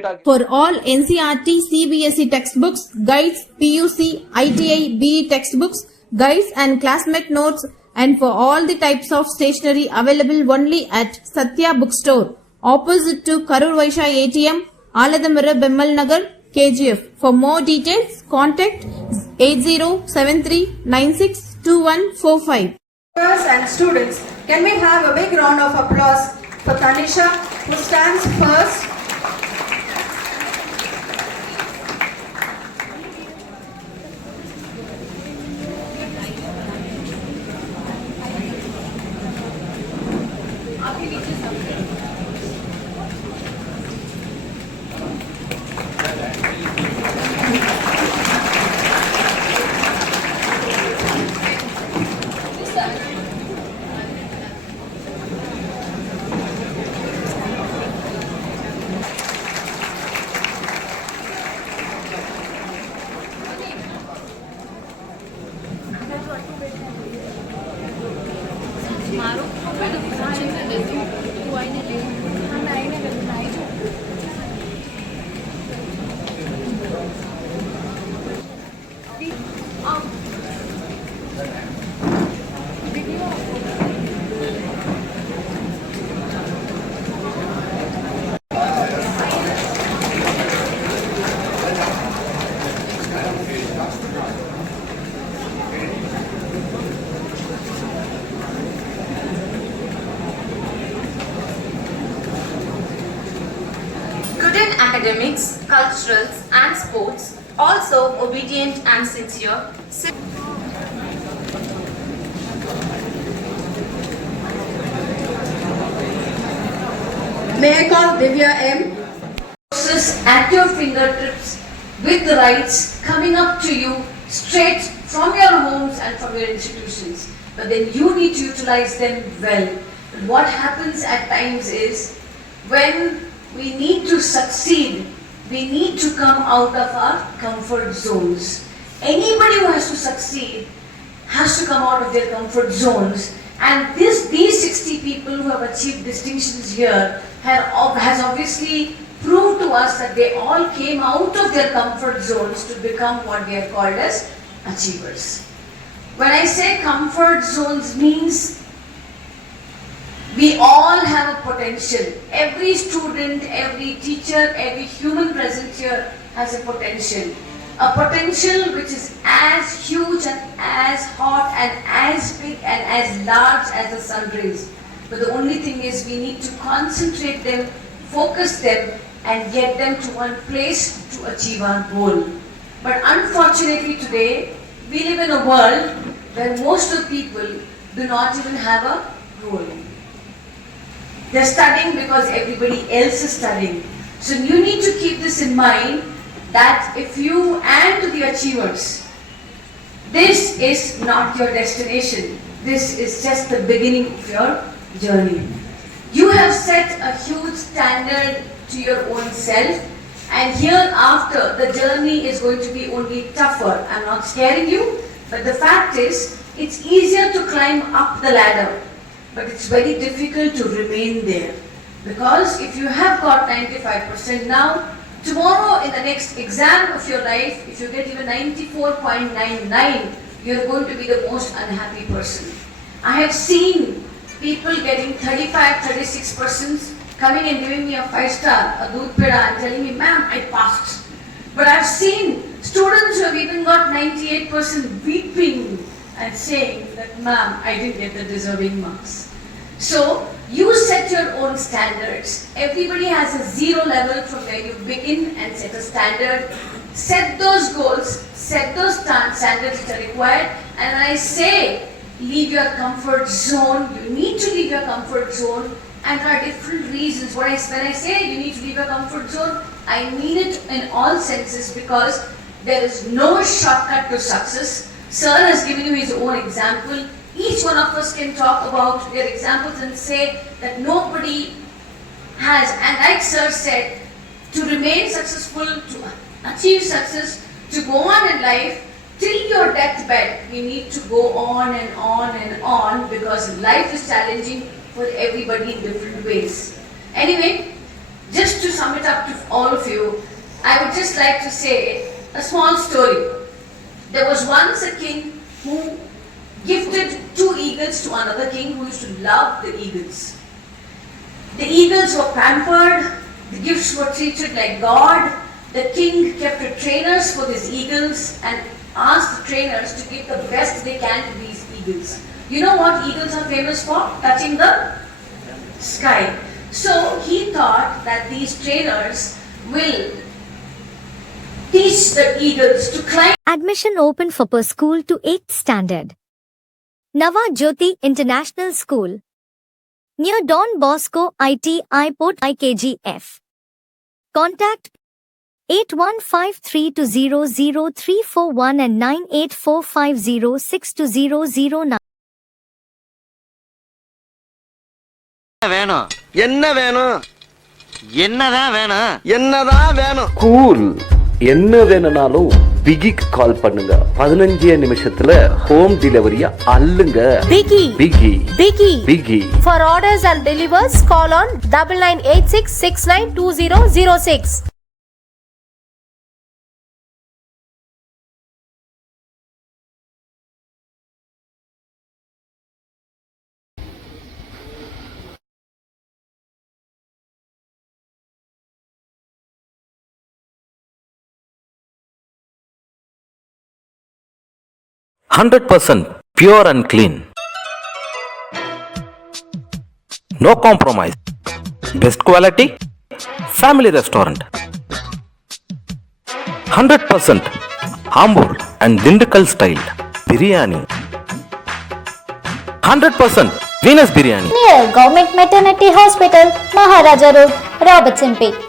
data. For all NCERT, CBSE textbooks, guides, PUC, ITI, BE textbooks, guides and classmate notes, and for all the types of stationery available only at Satya Bookstore, opposite to Karur Vaishya ATM, Aladamira Bemmal Nagar, KGF. For more details, contact 8073962145. And students, can we have a big round of applause for Tanisha, who stands first? Academics, culturals and sports, also obedient and sincere. May I call Divya M? At your fingertips with the rights coming up to you straight from your homes and from your institutions. But then you need to utilize them well. But what happens at times is when we need to succeed, we need to come out of our comfort zones. Anybody who has to succeed has to come out of their comfort zones. And these 60 people who have achieved distinctions here has obviously proved to us that they all came out of their comfort zones to become what we have called as achievers. When I say comfort zones means we all have a potential. Every student, every teacher, every human present here has a potential. A potential which is as huge and as hot and as big and as large as the sun rays. But the only thing is we need to concentrate them, focus them and get them to one place to achieve our goal. But unfortunately today, we live in a world where most of the people do not even have a goal. They're studying because everybody else is studying. So you need to keep this in mind that if you and the achievers, this is not your destination. This is just the beginning of your journey. You have set a huge standard to your own self, and hereafter the journey is going to be only tougher. I'm not scaring you, but the fact is it's easier to climb up the ladder, but it's very difficult to remain there. Because if you have got 95% now, tomorrow in the next exam of your life, if you get even 94.99, you're going to be the most unhappy person. I have seen people getting 35-36%, coming and giving me a 5-star, a doodh peda, and telling me, ma'am, I passed. But I've seen students who have even got 98% weeping and saying that, ma'am, I didn't get the deserving marks. So, you set your own standards. Everybody has a zero level from where you begin and set a standard. Set those goals, set those standards which are required, and I say, leave your comfort zone. You need to leave your comfort zone, and there are different reasons. When I say you need to leave your comfort zone, I mean it in all senses, because there is no shortcut to success. Sir has given you his own example. Each one of us can talk about their examples and say that nobody has, and like Sir said, to remain successful, to achieve success, to go on in life, till your deathbed, we need to go on and on and on, because life is challenging for everybody in different ways. Anyway, just to sum it up to all of you, I would just like to say a small story. There was once a king who gifted 2 eagles to another king who used to love the eagles. The eagles were pampered, the gifts were treated like God. The king kept trainers for these eagles and asked the trainers to give the best they can to these eagles. You know what eagles are famous for? Touching the sky. So he thought that these trainers will teach the eagles to climb. Admission open for per school to 8th standard. Nava Jyoti International School, near Don Bosco ITI Port IKGF. Contact 8153200341 and 9845062009. வேணும் என்ன வேணும் என்னதான் வேணும் என்னதான் வேணும் cool என்ன வேணும்னாலும் பிகிக்கு கால் பண்ணுங்க 15 நிமிஷத்துல ஹோம் டெலிவரியா அள்ளுங்க. Biggie. பிகி Biggie. பிகி For orders and delivers, call on 9986692006. %100% pure and clean. No compromise. Best quality. Family restaurant. 100% Ambur and Dindigul style biryani. 100% Venus biryani. Near Government Maternity Hospital, Maharaja Road, Robertson Peak.